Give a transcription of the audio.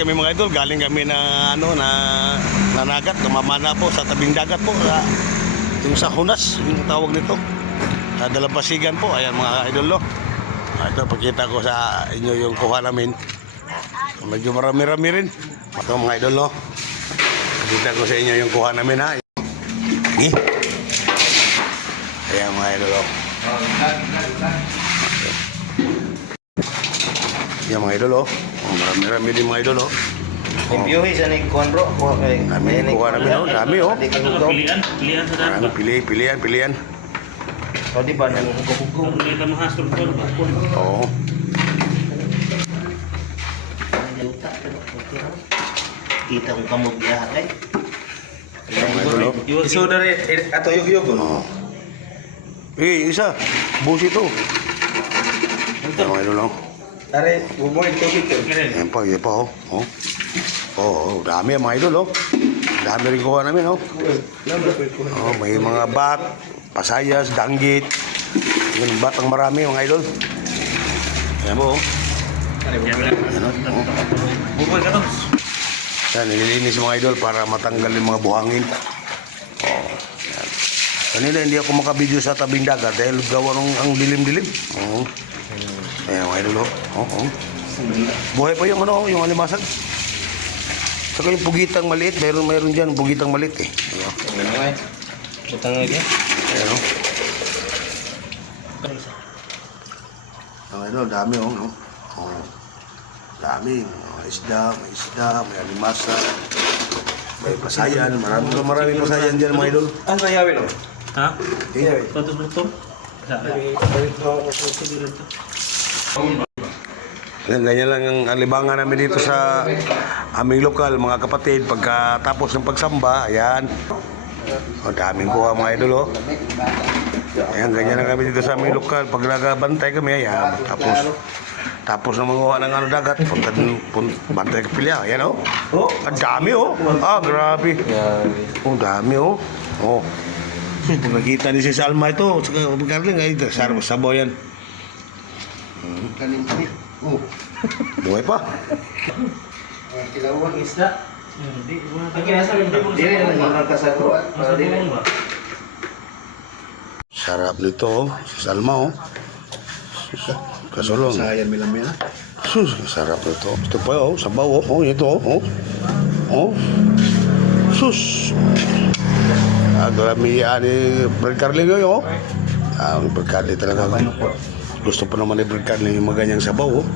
kami mga idol. Galing kami na nanagat, namamana po sa tabing dagat po. Yung sa Hunas, yung tawag nito. Sa Dalampasigan po. Ayan mga idol, no. Ito, pagkita ko sa inyo yung kuha namin. Medyo marami-rami rin. Ito mga idol, no. Pagkita ko sa inyo yung kuha namin, ha. Ayan mga idol, no. Ayan mga idol, oh. Marami-rami din mga idol, oh. Impiyuhi sa ni Kuan bro. Dami kuha namin, oh. Dami, oh. Pilihan sa dami. Pilihan. O di ba nang hugog-hugog. Hindi ka mahasol ko. Oo. Kita ko kamog ya kay. Ayan mga idol, oh. Iso dari ato yug-yug no. Isa. Busi ito. Ayan mga idol, oh. Dari bumoy tubig ko. Ayan pa, oh. Dami mga idol, oh. Dami rin kuha namin, oh. Oh, may mga bat, pasayas, danggit. Yung bat ang marami mga idol. Ayan mo, oh. Ayan, oh. Bukoy ka to. Yan, nililinis mga idol para matanggal yung mga buhangin. Oh, yan. Kanina hindi ako makabidyo sa tabing dagat dahil gawa nung ang dilim-dilim. Oh. Ayan mga idol, oh. Buhay pa yung yung alimasag. Saka yung pugitang maliit, mayroon dyan pugitang maliit eh. Ayan. Utang lagi. Ayan, oh. Ang idol, dami, oh. Oh. Dami. May isda, may alimasa, may pasayan, marami pasayan dyan mga idol. Ano yawi no? Ha? Okay. Patos luto. Ganyan lang ang alibangan namin dito sa aming lokal, mga kapatid. Pagkatapos ng pagsamba, ayan. O, daming kuha mga idol, oh. Ayan, ganyan lang kami dito sa aming lokal. Pag nagabantay kami, ayan. Tapos na mga ng dagat, bantay ka pilya, ayan, oh. Ang dami, oh. Grabe. Oh, dami, oh. Oh. Pag nakita ni si Salma ito, saka pagkarling, ay, sabaw yan. Buhay pa. Kilawang isda. Hindi. Lagi nasa dili na kasagro. Sarap nito, oh. Si Salma, oh. Kasulong. Sayang milamina. Sus, sarap nito. Ito pa, oh. Sabaw, oh. Oh, ito, oh. Oh. Sus. Grabe yan ni Brad Carling, oh. Brad Carling talaga. Gusto pa naman ni Brad Carling yung maganyang sabaw, oh.